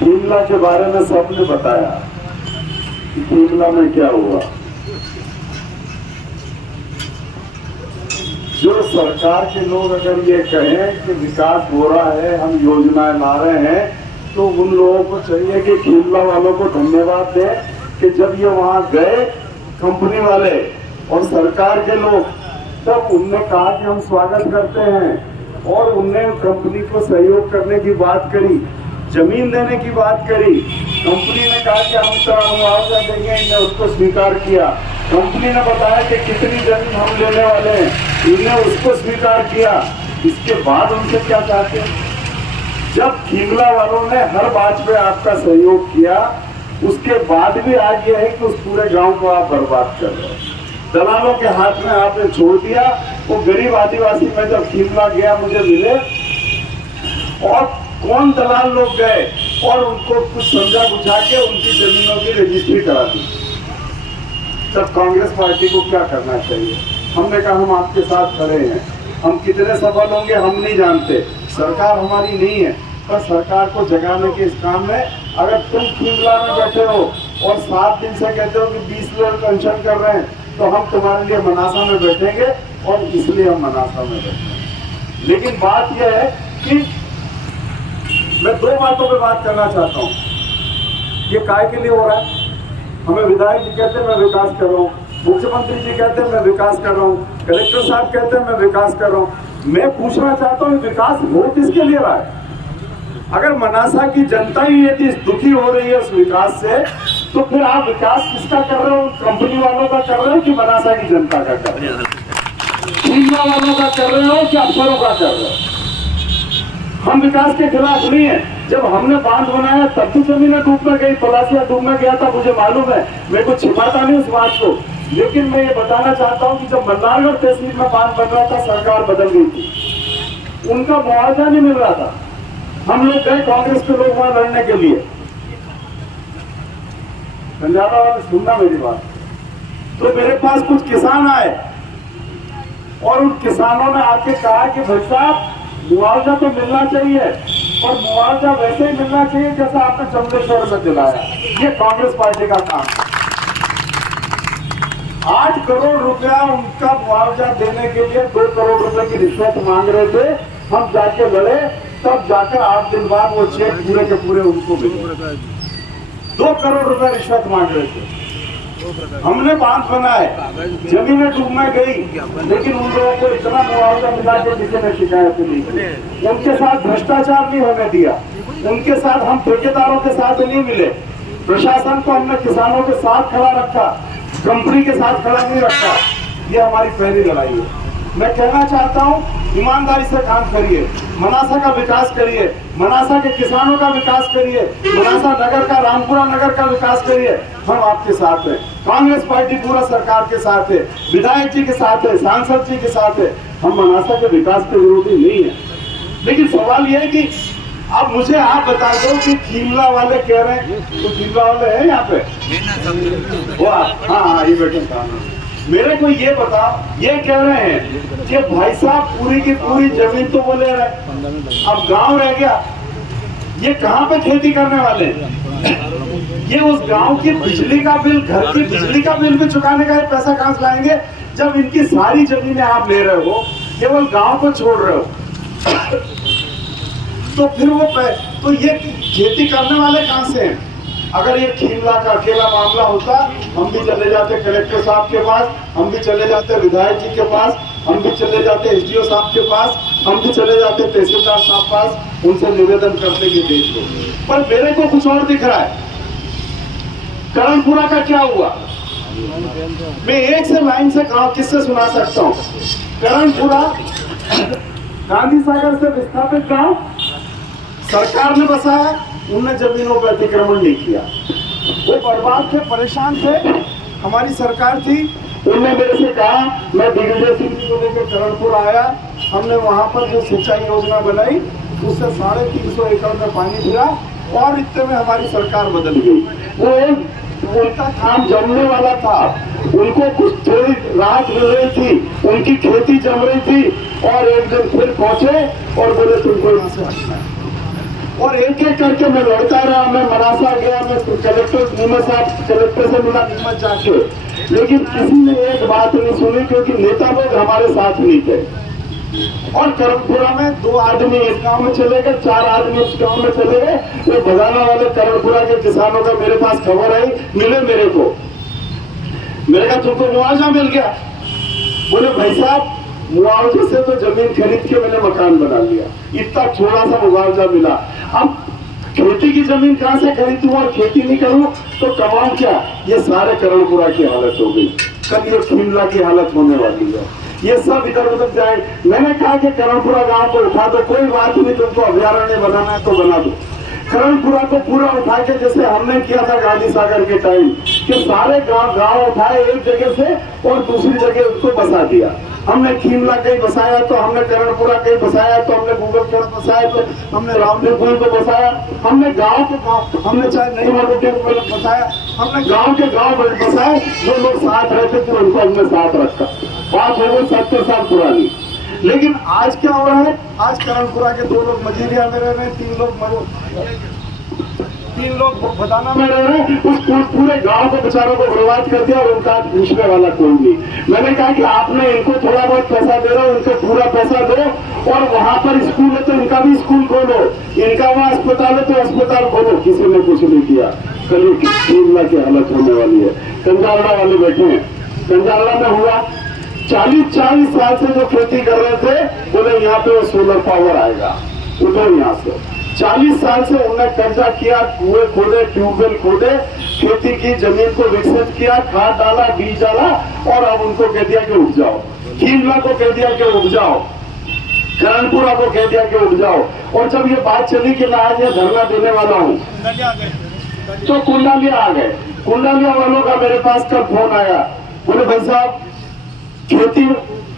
शिमला के बारे में सबने बताया कि शिमला में क्या हुआ। जो सरकार के लोग अगर ये कहें कि विकास हो रहा है, हम योजनाएं ला रहे हैं, तो उन लोगों को चाहिए कि शिमला वालों को धन्यवाद दें कि जब ये वहां गए कंपनी वाले और सरकार के लोग, तब उनने कहा कि हम स्वागत करते हैं और उनने कंपनी को सहयोग करने की बात करी, जमीन देने की बात करी। कंपनी ने कहा कि हम तो मुआवजा देंगे, इन्हें उसको स्वीकार किया। कंपनी ने बताया कि कितनी जमीन हम लेने वाले हैं, इन्हें उसको स्वीकार किया। इसके बाद उनसे क्या चाहते हैं? जब शिमला वालों ने हर बात पे आपका सहयोग किया, उसके बाद भी आज ये है कि उस पूरे गांव को आप बर्बाद कर रहे हो। दलालों के हाथ में आपने छोड़ दिया। वो गरीब आदिवासी में जब शिमला गया, मुझे मिले, और कौन दलाल लोग गए और उनको कुछ समझा बुझा के उनकी जमीनों की रजिस्ट्री करा दी। तब कांग्रेस पार्टी को क्या करना चाहिए? हमने कहा हम आपके साथ खड़े हैं। हम कितने सफल होंगे हम नहीं जानते, सरकार हमारी नहीं है, पर सरकार को जगाने के इस काम में अगर तुम शिमला में बैठे हो और 7 दिन से कहते हो कि 20 लोग टेंशन कर रहे हैं, तो हम तुम्हारे लिए मनासा में बैठेंगे और इसलिए हम मनासा में बैठेंगे। लेकिन बात यह है कि मैं 2 बातों पे बात करना चाहता हूँ। ये काय के लिए हो रहा है? हमें विधायक जी कहते हैं मैं विकास कर रहा हूँ, मुख्यमंत्री जी कहते हैं मैं विकास कर रहा हूँ, कलेक्टर साहब कहते हैं मैं विकास कर रहा हूँ। मैं पूछना चाहता हूँ विकास हो किसके लिए रहा है? अगर मनासा की जनता ही यदि दुखी हो रही है उस विकास से, तो फिर आप विकास किसका कर रहे हो? कंपनी वालों का कर रहे हो कि मनासा की जनता का कर रहे हो? शिमला वालों का कर रहे हो कि अफसरों का कर रहे हो? हम विकास के खिलाफ नहीं है। जब हमने बांध बनाया तब तो जमीनें डूब में गई, पलासिया डूब में गया था, मुझे मालूम है, मेरे को छिपाता नहीं उस बात को। लेकिन मैं ये बताना चाहता हूँ कि जब मल्लारगढ़ तहसील में बांध बन रहा था, सरकार बदल गई थी, उनका मुआवजा नहीं मिल रहा था। हम लोग गए कांग्रेस के लोग वहां लड़ने के लिए। पंजाब वाले सुनना मेरी बात। तो मेरे पास कुछ किसान आए और उन किसानों ने आके कहा कि भाई साहब मुआवजा तो मिलना चाहिए, और मुआवजा वैसे ही मिलना चाहिए जैसा आपने चंद्रेश्वर में दिलाया। ये कांग्रेस पार्टी का काम है। 8 करोड़ रुपया उनका मुआवजा देने के लिए 2 करोड़ रुपए की रिश्वत मांग रहे थे। हम जाके लड़े, तब जाकर 8 दिन बाद वो चेक पूरे के पूरे उनको मिले। 2 करोड़ रुपए रिश्वत मांग रहे थे। हमने बांध बनाए, जमीनें डूब में गई, लेकिन उन लोगों को इतना मुआवजा मिला के किसी ने शिकायत नहीं की। उनके साथ भ्रष्टाचार नहीं होने दिया, उनके साथ हम ठेकेदारों के साथ नहीं मिले। प्रशासन को हमने किसानों के साथ खड़ा रखा, कंपनी के साथ खड़ा नहीं रखा। ये हमारी पहली लड़ाई है। मैं कहना चाहता हूँ ईमानदारी से काम करिए, मनासा का विकास करिए, मनासा के किसानों का विकास करिए, मनासा नगर का, रामपुरा नगर का विकास करिए। हम आपके साथ हैं। कांग्रेस पार्टी पूरा सरकार के साथ है, विधायक जी के साथ है, सांसद जी के साथ है। हम मनासा के विकास के विरोधी नहीं है। लेकिन सवाल यह है कि अब मुझे आप बता दो कि शिमला वाले कह रहे हैं, तो शिमला वाले हैं यहाँ पे? हाँ, ये बैठे सामने। मेरे को ये बताओ, ये कह रहे हैं कि भाई साहब पूरी की पूरी जमीन तो वो ले रहे हैं, अब गांव रह गया। ये कहाँ पे खेती करने वाले हैं? ये उस गांव की बिजली का बिल, घर की बिजली का बिल भी चुकाने का पैसा कहाँ से लाएंगे, जब इनकी सारी जमीनें आप ले रहे हो, केवल गांव को छोड़ रहे हो। तो फिर वो तो ये खेती करने वाले कहाँ से हैं? अगर ये शिमला का अकेला मामला होता, हम भी चले जाते कलेक्टर साहब के पास, हम भी चले जाते विधायक जी के पास, हम भी चले जाते एसडीओ साहब के पास, हम भी चले जाते तहसीलदार साहब पास, उनसे निवेदन करते कि देख लो। पर मेरे को कुछ और दिख रहा है। करणपुरा का क्या हुआ? मैं एक से लाइन से किससे सुना सकता हूँ। करणपुरा गांधी सागर से विस्थापित गांव, सरकार ने बसाया, उन्होंने जमीनों पर अतिक्रमण नहीं किया। वो बर्बाद थे, परेशान थे। हमारी सरकार थी, उन्होंने मेरे से कहा, मैं दिग्विजय सिंह जी को लेकर करणपुर आया, हमने वहां पर जो सिंचाई योजना बनाई, उससे 350 एकड़ में पानी दिया और इतने में हमारी सरकार बदल गई। वो उनका काम जमने वाला था, उनको कुछ थोड़ी राहत मिल रही थी, उनकी खेती जम रही थी, और एक दिन फिर पहुंचे और बोले तुमको यहाँ से हटना है। और एक एक करके मैं लड़ता रहा, मैं मनासा गया, मैं कलेक्टर नीमच साहब कलेक्टर से मिला नीमच जाके, लेकिन किसी ने एक बात नहीं सुनी, क्योंकि नेता लोग हमारे साथ नहीं थे। और करणपुरा में 2 आदमी इस गांव में चले गए, 4 आदमी इस गांव में चले गए। तो भगाना वाले करणपुरा के किसानों का मेरे पास खबर आई, मिले मेरे को, मेरे कहा तुमको मुआवजा मिल गया? बोले भाई साहब मुआवजे से तो जमीन खरीद के मैंने मकान बना लिया, इतना थोड़ा सा मुआवजा मिला। अब खेती की जमीन कहां से खरीदूं और खेती नहीं करूं तो कमाऊं क्या? ये सारे करणपुरा की हालत हो गई। कल ये खीमला की हालत होने वाली है, ये सब इधर उधर जाए। मैंने कहा कि करणपुरा गांव को उठा दो, कोई बात नहीं, तुमको अभ्यारण्य बनाना है तो बना दो। करणपुरा को पूरा उठा के, जैसे हमने किया था गांधी सागर के टाइम, कि सारे गांव उठाए एक जगह से और दूसरी जगह उसको बसा दिया। हमने खीमला कहीं बसाया तो हमने करणपुरा कहीं बसाया, तो हमने गूगलगढ़ बसाया, तो हमने रामदेवपुर को बसाया, हमने गांव के गांव, हमने चाहे नहीं वालों को बसाया, हमने गांव के गांव बसाए। जो लोग साथ रहते थे उनको हमने साथ रखा। बात हो गई 70 साल पुरानी। लेकिन आज क्या हो रहा है? आज करणपुरा के 2 लोग मजीरिया में रह रहे हैं, 3 लोग भदाना में रह रहे हैं। उस पूरे गांव को बेचारों को बर्बाद कर दिया और उनका पूछने वाला कोई नहीं। मैंने कहा कि आपने इनको थोड़ा बहुत पैसा दे रहे हो, उनको पूरा पैसा दो, और वहां पर स्कूल है तो इनका भी स्कूल खोलो, इनका वहाँ अस्पताल है तो अस्पताल खोलो। किसी ने कुछ नहीं किया। कल ये खीमला की हालत होने वाली है। कंजालड़ा वाले बैठे हैं, कंजालड़ा में हुआ 40 साल से जो खेती कर रहे थे, बोले यहाँ पे सोलर पावर आएगा, उधर यहाँ से 40 साल से उन्होंने कब्जा किया, कुएं खोदे, ट्यूबवेल खोदे, खेती की जमीन को विकसित किया, खाद डाला, बीज डाला, और अब उनको कह दिया कि उठ जाओ। खीमला को कह दिया कि उठ जाओ, करणपुरा को कह दिया कि उठ जाओ। और जब ये बात चली कि मैं आज ये धरना देने वाला हूँ, तो कुंडालिया आ गए। कुंडालिया वालों का मेरे पास कल फोन आया, बोले भाई साहब खेती,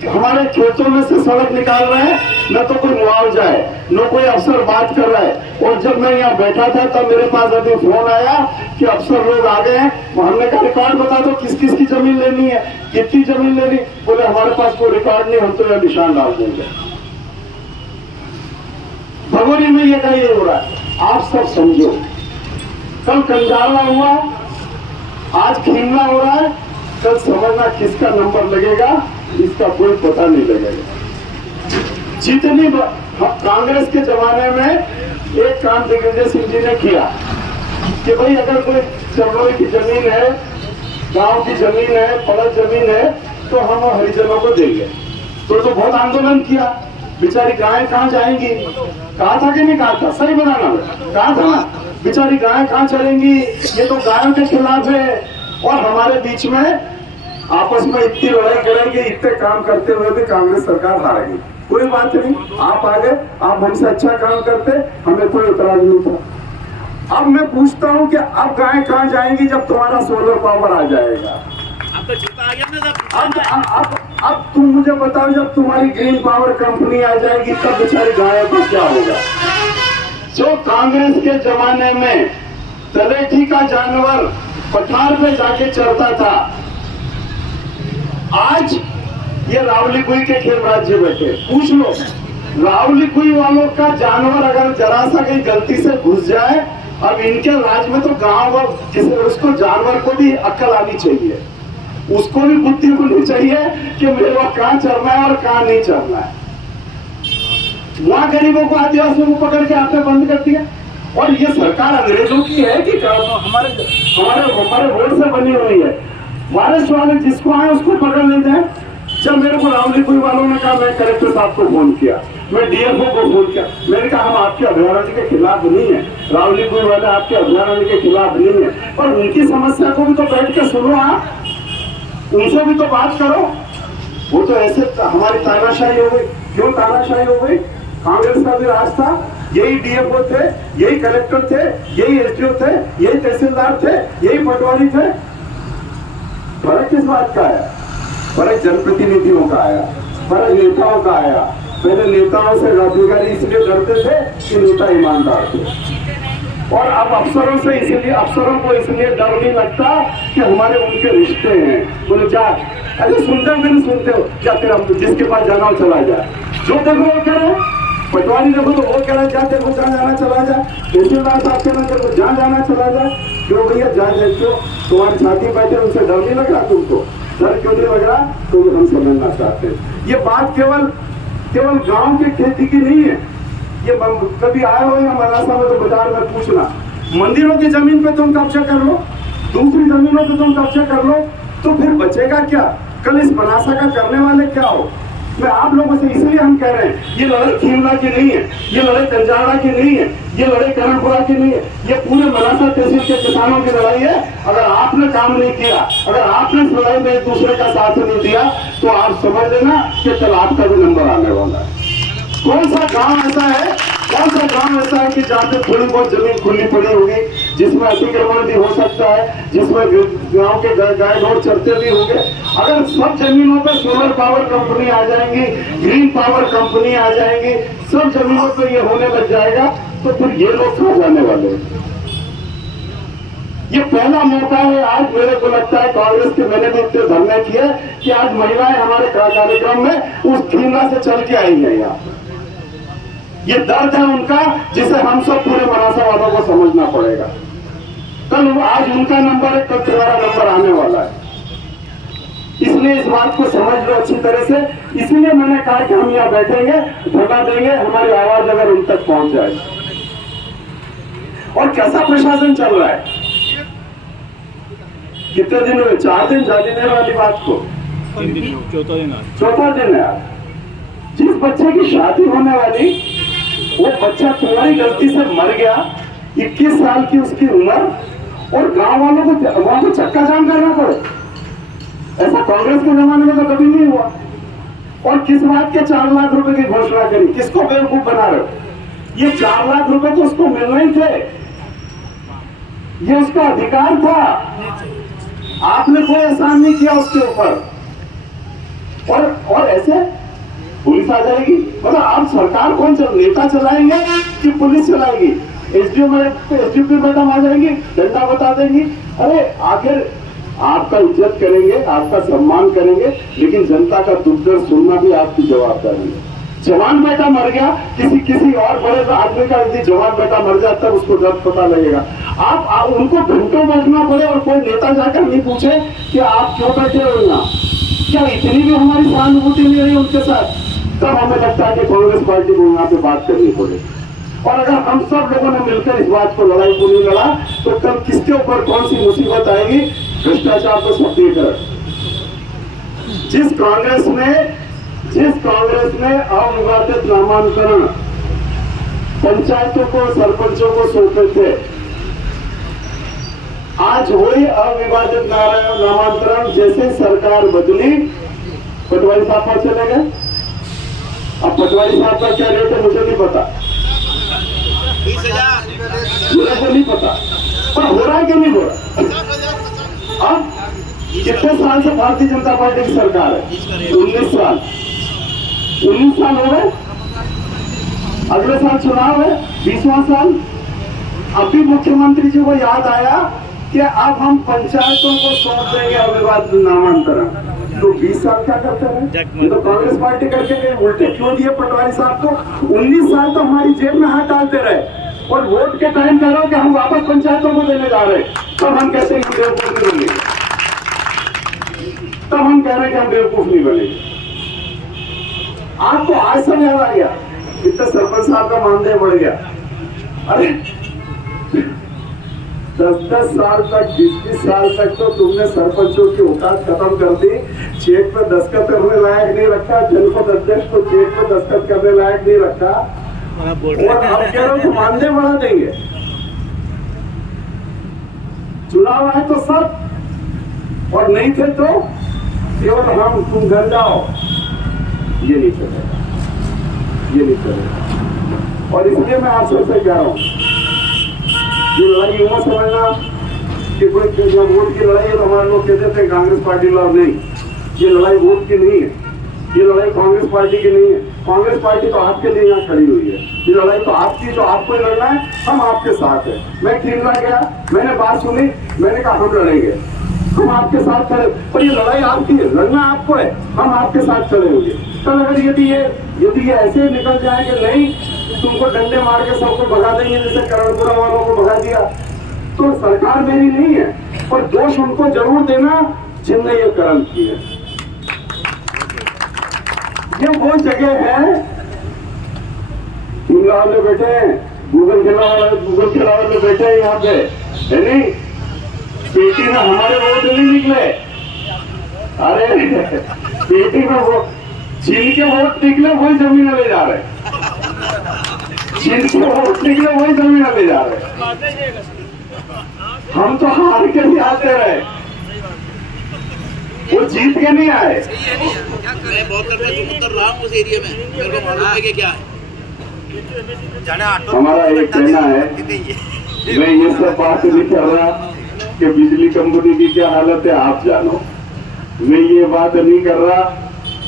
हमारे खेतों में से सड़क निकाल रहे हैं, न तो कोई मुआवजा है, न कोई अफसर बात कर रहा है। और जब मैं यहाँ बैठा था तब मेरे पास अभी फोन आया कि अफसर लोग आ गए हैं। हमने कहा रिकॉर्ड बता दो, किस किस की जमीन लेनी है, कितनी जमीन लेनी। बोले हमारे पास कोई रिकॉर्ड नहीं, हम तो यह निशान डाल देंगे। भगोरी में ये कहीं हो रहा है, आप सब समझो। कल कंजाला हुआ, आज खीमला हो रहा है, कल समझना किसका नंबर लगेगा इसका कोई पता नहीं लगेगा। जितनी कांग्रेस के जमाने में एक काम दिग्विजय सिंह जी ने किया कि भाई अगर कोई चरनोई की जमीन है, गांव की जमीन है, पड़त जमीन है, तो हम हरिजनों को देंगे। तो बहुत आंदोलन किया, बेचारी गायें कहाँ जाएंगी? कहा था कि नहीं कहा था? सही बनाना, कहा था ना, बेचारी गायें कहाँ चलेंगी? ये तो गायों के खिलाफ है। और हमारे बीच में आपस में इतनी लड़ाई करेंगे, इतने काम करते हुए भी कांग्रेस सरकार हारेगी। कोई बात नहीं, आप आ गए, आप हमसे अच्छा काम करते, हमें कोई इतराज नहीं था। अब मैं पूछता हूँ कि अब गायें कहाँ जाएंगी जब तुम्हारा सोलर पावर आ जाएगा? अब तुम मुझे बताओ, जब तुम्हारी ग्रीन पावर कंपनी आ जाएगी तब बेचारी गायों का क्या होगा? जो कांग्रेस के जमाने में तलेठी का जानवर पठार पे जाके चढ़ता था, आज ये रावली कुई के खेल राज्य बैठे। पूछ लो, रावली कुई वालों का जानवर अगर जरा सा कहीं गलती से घुस जाए, अब इनके राज्य में तो गांव किसी उसको जानवर को भी अक्ल आनी चाहिए, उसको भी बुद्धि होनी चाहिए कि मेरे को कहाँ चलना है और कहाँ नहीं चलना है। वहां गरीबों को, आदिवासियों को पकड़ के आपने बंद कर दिया। और ये सरकार अंग्रेजों की है कि हमारे वोट से बनी हुई है? बारिश वाले जिसको आए उसको पकड़ लेते हैं। जब मेरे को रावली कुई वालों ने कहा, मैं कलेक्टर साहब को फोन किया, मैं डीएफओ को फोन किया, मैंने कहा हम आपके अभ्यारण्य के खिलाफ नहीं है, रावली कुई वाले आपके अभ्यारण्य के खिलाफ नहीं है, पर उनकी समस्या को भी तो बैठ के सुनो, आप उनसे भी तो बात करो। वो तो ऐसे हमारी तानाशाही हो गई। क्यों तानाशाही हो गई? कांग्रेस का भी राज था, यही डीएफओ थे, यही कलेक्टर थे, यही एसडीओ थे, यही तहसीलदार थे, यही पटवारी थे। फर्क किस बात का आया? फर्क जनप्रतिनिधियों का आया, फर्क नेताओं का आया। पहले नेताओं से अधिकारी इसलिए डरते थे कि नेता ईमानदार थे, और अब अफसरों से इसलिए, अफसरों को इसलिए डर नहीं लगता कि हमारे उनके रिश्ते हैं। बोले जा, अरे सुनते हो कि नहीं सुनते हो? क्या तेरा जिसके पास जाना हो चला जाए, जो देखो वो करो। पटवारी देखो तो वो कह रहा है जा तेरे को जहाँ जाना चला जा, तहसीलदार साहब कह रहे तेरे को जहाँ जाना चला जा। क्यों भैया जान क्यों? तुम्हारे साथी बैठे उनसे डर नहीं लग रहा? तुमको डर क्यों नहीं लग रहा? तो हम समझना चाहते हैं। ये बात केवल गांव के खेती की नहीं है। ये कभी आए हो या मरासा में तो बाजार में पूछना, मंदिरों की जमीन पे तुम कब्जा कर लो, दूसरी जमीनों पे तुम कब्जा कर लो, तो फिर बचेगा क्या? कल इस बनासा का करने वाले क्या हो? मैं आप लोगों से इसलिए हम कह रहे हैं, ये लड़ाई खीमला की नहीं है, ये लड़ाई कंजाड़ा की नहीं है, ये लड़ाई करणपुरा की नहीं है, ये पूरे मरासा तहसील के किसानों की लड़ाई है। अगर आपने काम नहीं किया, अगर आपने इस लड़ाई में एक दूसरे का साथ नहीं दिया, तो आप समझ लेना कि कल आपका भी नंबर आने वाला है। कौन सा गांव ऐसा है कि जहाँ पे थोड़ी बहुत जमीन खुली पड़ी होगी, जिसमें अतिक्रमण भी हो सकता है, जिसमें गांव के गाय ढोर चरते भी होंगे? अगर सब जमीनों पे सोलर पावर कंपनी आ जाएंगी, ग्रीन पावर कंपनी आ जाएंगी, सब जमीनों पे ये होने लग जाएगा, तो फिर ये लोग कहाँ जाने वाले हैं? ये पहला मौका है। आज मेरे को लगता है कांग्रेस के, मैंने भी इतने धरने किए कि आज महिलाएं हमारे कार्यक्रम में उस खीमला से चल के आई है। यहाँ ये दर्द है उनका, जिसे हम सब पूरे मरासा वालों को समझना पड़ेगा। कल आज उनका नंबर है, कल तुम्हारा नंबर आने वाला है। इसलिए इस बात को समझ लो अच्छी तरह से। इसलिए मैंने कहा कि हम यहाँ बैठेंगे, धरना देंगे, हमारी आवाज अगर उन तक पहुंच जाए। और कैसा प्रशासन चल रहा है? कितने दिन हुए? 4 दिन जाने वाली बात को 3 दिन, चौथा दिन है। जिस बच्चे की शादी होने वाली, वो बच्चा तुम्हारी गलती से मर गया, 21 साल की उसकी उम्र, और गांव वालों को वहां को चक्का जाम करना पड़े। ऐसा कांग्रेस के जमाने में तो कभी नहीं हुआ। और किस बात के 4 लाख रुपए की घोषणा करी? किसको बेवकूफ बना रहे हो? ये 4 लाख रुपए तो उसको मिलना ही थे, ये उसका अधिकार था। आपने कोई एहसान नहीं किया उसके ऊपर। और ऐसे पुलिस आ जाएगी? मतलब आप सरकार कौन नेता चलाएंगे कि पुलिस चलाएगी? एसडीओ मैडम आ जाएंगी, डंडा बता देंगी। अरे आखिर आपका इज्जत करेंगे, आपका सम्मान करेंगे, लेकिन जनता का दुख दर्द सुनना भी आपकी जवाबदारी है। जवान बेटा मर गया, किसी और बड़े आदमी का यदि जवान बेटा मर जाता है, उसको दर्द पता लगेगा। आप उनको घंटों बैठना पड़े और कोई नेता जाकर नहीं पूछे कि आप क्यों बैठे हो यहाँ? क्या इतनी भी हमारी सहानुभूति नहीं रही उनके साथ? तब हमें लगता है कि कांग्रेस पार्टी को यहाँ पे बात करनी पड़ेगी। और अगर हम सब लोगों ने मिलकर इस बात को लड़ाई को नहीं लड़ा, तो कल किसके ऊपर कौन सी मुसीबत आएगी? भ्रष्टाचार को सब देख रहे। जिस कांग्रेस ने अविवादित नामांतरण पंचायतों को, सरपंचों को सौंपे थे, आज वही अविवादित नामांतरण जैसे सरकार बदली, पटवारी साहब पर चले गए। अब पटवारी साहब का क्या रेट है मुझे नहीं पता, 20,000 मुझे को नहीं पता, पर हो रहा है कि नहीं हो रहा? अब कितने साल से भारतीय जनता पार्टी की सरकार है? 19 साल हो गए। अगले साल चुनाव है, 20वां साल। अभी मुख्यमंत्री जी को याद आया कि अब हम पंचायतों को सौंप देंगे अविवादित नामांतरण। तो 20 साल क्या करते रहे? ये तो कांग्रेस पार्टी करके गए, उल्टे क्यों दिए पटवारी साहब को? 19 साल तो हमारी जेब में हाथ डालते रहे, और वोट के टाइम कह रहे हो कि हम वापस पंचायतों को देने जा रहे हैं। तब हम कहते हैं कि बेवकूफ नहीं बनेंगे, तब हम कह रहे हैं कि हम बेवकूफ नहीं बनेंगे। आपको आज समझ आ गया? कितने सरपंच साहब का मानदेय बढ़ गया। अरे 10-10 साल तक, 20-20 साल तक तो तुमने सरपंचों की औकात खत्म कर दी। चेक पे दस्तखत करने लायक नहीं रखा, जनपद अध्यक्ष को चेक पे दस्तखत करने लायक नहीं रखा, और अब कह रहे हो कि मानदेय बढ़ा देंगे। चुनाव आए तो सब, और नहीं थे तो केवल हम तुम घर जाओ। ये नहीं चलेगा, ये नहीं चलेगा। और इसलिए मैं आप सबसे कह रहा हूं, ये लड़ाई यूं समझना कि कोई जब वोट की लड़ाई है तो हमारे लोग कहते थे कांग्रेस पार्टी लड़ नहीं। ये लड़ाई वोट की नहीं है, ये लड़ाई कांग्रेस पार्टी की नहीं है। कांग्रेस पार्टी तो आपके लिए यहाँ खड़ी हुई है। ये लड़ाई तो आपकी, जो आपको लड़ना है, हम आपके साथ है। मैं खिलना गया, मैंने बात सुनी, मैंने कहा हम लड़ेंगे, हम आपके साथ खड़े। पर ये लड़ाई आपकी है, लड़ना आपको है, हम आपके साथ खड़े होंगे। कल अगर यदि ये ऐसे निकल जाए कि नहीं तुमको डंडे मार के सबको भगा देंगे जैसे करणपुरा वालों को भगा दिया, तो सरकार मेरी नहीं है, पर दोष उनको जरूर देना जिनने ये कर्म किए। ये वो जगह है, शिमला वाले बैठे हैं, गूगल खेला वाले बैठे हैं यहाँ पे, है नहीं? पेटी में हमारे वोट नहीं निकले, अरे पेटी में वो जिनके वोट निकले वही जमीन ले जा रहे, जिनके वोट निकले वही जमीन ले जा रहे। हम तो हार के भी आते रहे, वो जीत के नहीं आए। मैं बहुत उतर रहा हूँ उस एरिया में, मेरे को मालूम है कि क्या है। हमारा एक कहना है, मैं ये सब बात नहीं कर रहा कि बिजली कंपनी की क्या हालत है आप जानो, मैं ये बात नहीं कर रहा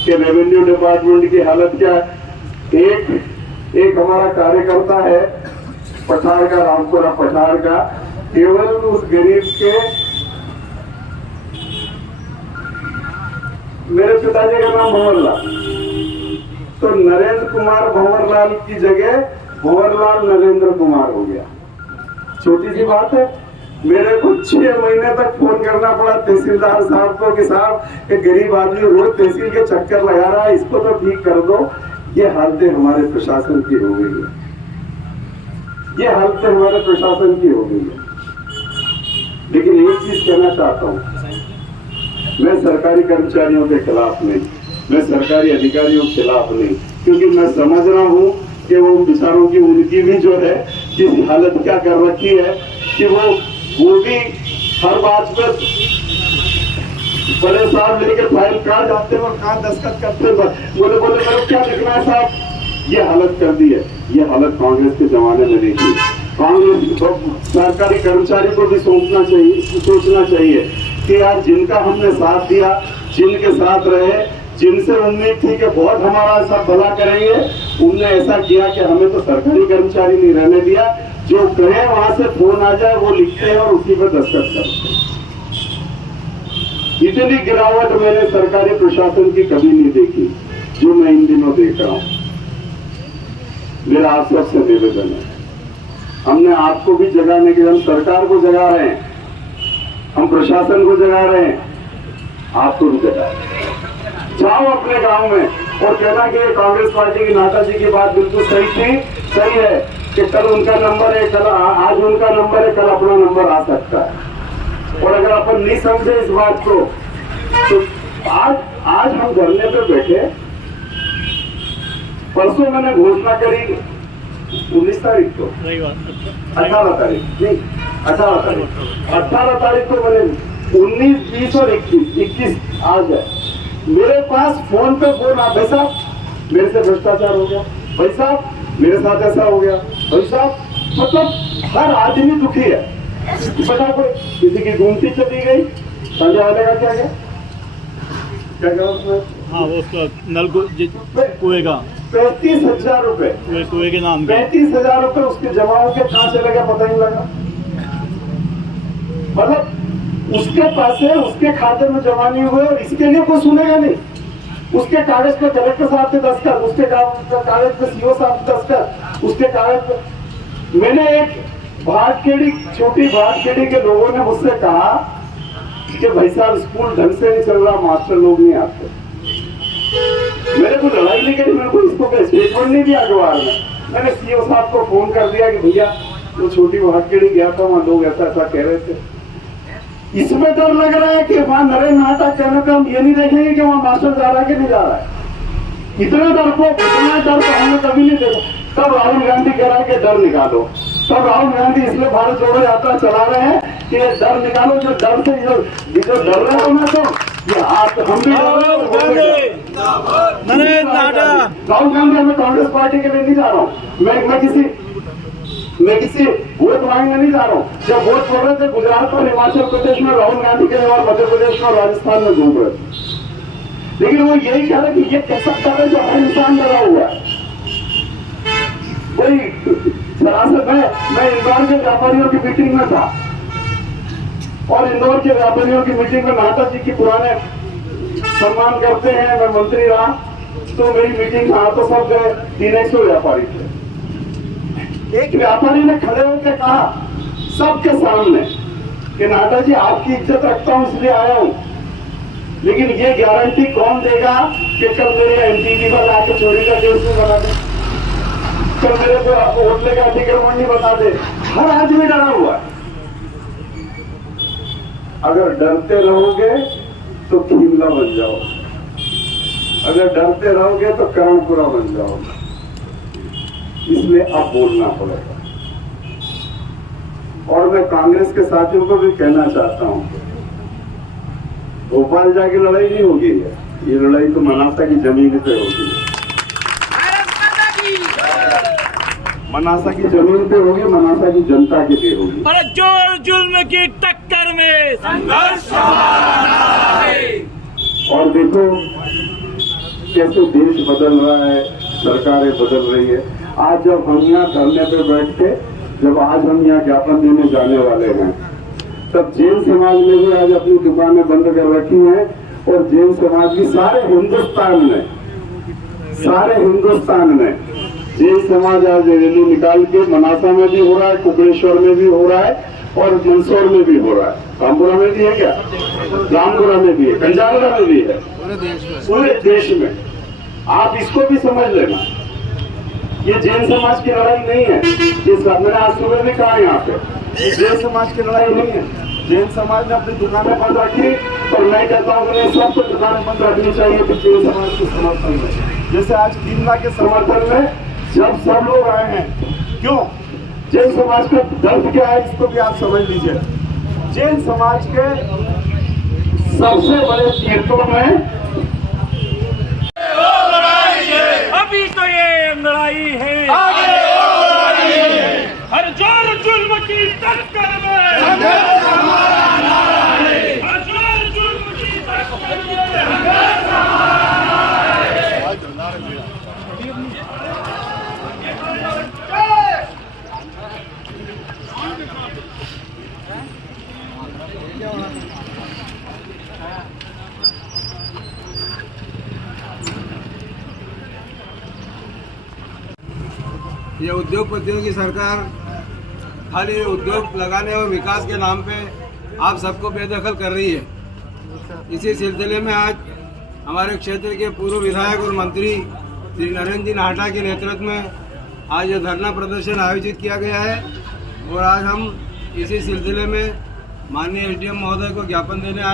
कि रेवेन्यू डिपार्टमेंट की हालत क्या है। एक हमारा कार्यकर्ता है पठार का, रामपुरा पठार का, केवल उस गरीब के, मेरे पिताजी का नाम भंवरलाल, तो नरेंद्र कुमार भंवरलाल की जगह भंवरलाल नरेंद्र कुमार हो गया। छोटी सी बात है, मेरे को 6 महीने तक फोन करना पड़ा तहसीलदार साहब को कि साहब एक गरीब आदमी रोज तहसील के चक्कर लगा रहा है, इसको तो ठीक कर दो। ये हालतें हमारे प्रशासन की हो गई है, ये हालतें हमारे प्रशासन की हो गई है। लेकिन एक चीज कहना चाहता हूँ, मैं सरकारी कर्मचारियों के खिलाफ नहीं, मैं सरकारी अधिकारियों के खिलाफ नहीं, क्योंकि मैं समझ रहा हूँ कि वो बेचारों की उनकी भी जो है किस हालत क्या कर रखी है कि वो भी हर बात पर बड़े साहब लेके फाइल कहाँ जाते हैं और कहाँ दस्तखत करते हैं, बोले मेरे क्या लिखना है साहब। ये हालत कर दी है, ये हालत कांग्रेस के जमाने में नहीं थी। कांग्रेस सरकारी कर्मचारी को भी सोचना चाहिए कि यार जिनका हमने साथ दिया, जिनके साथ रहे, जिनसे उम्मीद थी कि बहुत हमारा सब भला करेंगे, उनने ऐसा किया कि हमें तो सरकारी कर्मचारी नहीं रहने दिया। जो कहे वहां से फोन आ जाए वो लिखते हैं और उसी पर दस्तखत करते हैं। इतनी गिरावट मैंने सरकारी प्रशासन की कभी नहीं देखी जो मैं इन दिनों देख रहा हूं। मेरा आप सबसे निवेदन है, हमने आपको भी जगाने के, हम सरकार को जगा रहे हैं, हम प्रशासन को जगा रहे हैं, आपको भी जगा। जाओ अपने गांव में और कहना कि कांग्रेस पार्टी की नाटा जी की बात बिल्कुल सही थी, सही है कि कल उनका नंबर है, कल आज उनका नंबर है, कल अपना नंबर आ सकता है। और अगर अपन नहीं समझे इस बात को तो आज हम धरने पे बैठे, परसों मैंने घोषणा करी 19 तारीख को, 18 तारीख नहीं 18 तारीख को मैंने 19, 20 और 21 आज है। मेरे पास फोन पे फोन आ, भाई साहब मेरे से भ्रष्टाचार हो गया, भाई साहब मेरे साथ ऐसा हो गया, भाई साहब, मतलब हर आदमी दुखी है। पता कोई किसी की गुमती चली गई, संजय वाले का क्या उसमें, हाँ वो उसका नल कुएं का 35,000 रुपए, कुएं के नाम 35,000 रुपए उसके जमाओं के कहाँ चले गया पता नहीं लगा। मतलब उसके पैसे उसके खाते में जमा नहीं हुए और इसके लिए कोई सुनेगा नहीं। उसके कागज पे कलेक्टर साहब के दस्तखत, उसके कागज पे सीओ साहब के दस्तखत, उसके कागज पे। मैंने एक भाटखेड़ी, छोटी भाटखेड़ी के लोगों ने मुझसे कहा कि भाई साहब स्कूल ढंग से नहीं चल रहा, मास्टर लोग नहीं आते। मेरे को लड़ाई नहीं करी, मेरे को इसको स्टेटमेंट नहीं दिया अखबार में। मैंने सीओ साहब को फोन कर दिया कि भैया वो छोटी भाटखेड़ी गया था, वहाँ लोग ऐसा ऐसा कह रहे थे। इसमें डर लग रहा है कि वहाँ नरेंद्र नाटक कहने पर हम ये नहीं देखेंगे कि वहाँ मास्टर जा रहा है कि नहीं जा रहा है। इतना डर तो हमने कभी नहीं देखा। तब राहुल गांधी कह रहा है कि डर निकालो, तब राहुल गांधी इसलिए भारत जोड़ो यात्रा चला रहे हैं कि डर निकालो। जो डर से जो डर रहे हो ना, तो ये आप हम भी राहुल गांधी, मैं कांग्रेस पार्टी के लिए नहीं जा रहा हूँ, मैं किसी वोट मांगने नहीं जा रहा हूँ। जब वोट पड़ रहे थे गुजरात और हिमाचल प्रदेश में राहुल गांधी के और मध्य प्रदेश में और राजस्थान में घूम रहे थे, लेकिन वो यही कह रहे कि ये कैसा कर रहे जो हर इंसान लगा हुआ है। वही सरासर मैं इंदौर के व्यापारियों की मीटिंग में था और इंदौर के व्यापारियों की मीटिंग में नाटा जी की पुराने सम्मान करते हैं, मैं मंत्री रहा, तो मेरी मीटिंग था तो सब गए, 300 व्यापारी थे। एक व्यापारी ने खड़े होकर कहा सबके सामने कि नाटा जी आपकी इज्जत रखता हूं इसलिए आया हूं, लेकिन ये गारंटी कौन देगा कि कल मेरे एमपीवी पर आके चोरी का केस नहीं बना दे, कल मेरे को होटले का अतिक्रमण नहीं बता दे। हर आदमी डरा हुआ है। अगर डरते रहोगे तो खिमला बन जाओ, अगर डरते रहोगे तो कर्णपुरा बन जाओगे। इसलिए अब बोलना पड़ेगा। और मैं कांग्रेस के साथियों को भी कहना चाहता हूं, भोपाल जाके लड़ाई नहीं होगी, ये लड़ाई तो मनासा की जमीन पे होगी, मनासा की जमीन पे होगी, मनासा की जनता के लिए होगी। और जोर जुल्म की टक्कर में संघर्ष। और देखो कैसे देश बदल रहा है, सरकारें बदल रही है। आज जब हम यहाँ धरने पे बैठ के, जब आज हम यहाँ ज्ञापन देने जाने वाले हैं, तब जैन समाज ने भी आज अपनी दुकानें बंद कर रखी हैं। और जैन समाज भी सारे हिंदुस्तान में जैन समाज आज रैली निकाल के मनासा में भी हो रहा है, कुकड़ेश्वर में भी हो रहा है और मंदसौर में भी हो रहा है। रामपुरा में भी है क्या? रामपुरा में भी है, कंजालरा में भी है, पूरे देश में। आप इसको भी समझ लेना, ये जैन समाज की लड़ाई नहीं है। ये मैंने आज सुबह भी कहा यहाँ पे, जैन समाज की लड़ाई नहीं है। जैन समाज ने अपनी दुकानें बंद रखी और मैं कहता हूँ कि सबको दुकानें बंद रखनी चाहिए कि जैन समाज के समर्थन में। जैसे आज किमला के समर्थन में जब सब लोग आए हैं, क्यों? जैन समाज का दर्द क्या है इसको भी आप समझ लीजिए। जैन समाज के सबसे बड़े तीर्थों में अभी तो ये लड़ाई है, हर जोर जुल्म की टक्कर में, हर जोर जुल्म की टक्कर में। ये उद्योगपतियों की सरकार खाली उद्योग लगाने और विकास के नाम पे आप सबको बेदखल कर रही है। इसी सिलसिले में आज हमारे क्षेत्र के पूर्व विधायक और मंत्री श्री नरेंद्र जी नाहटा के नेतृत्व में आज ये धरना प्रदर्शन आयोजित किया गया है। और आज हम इसी सिलसिले में माननीय एसडीएम महोदय को ज्ञापन देने आए।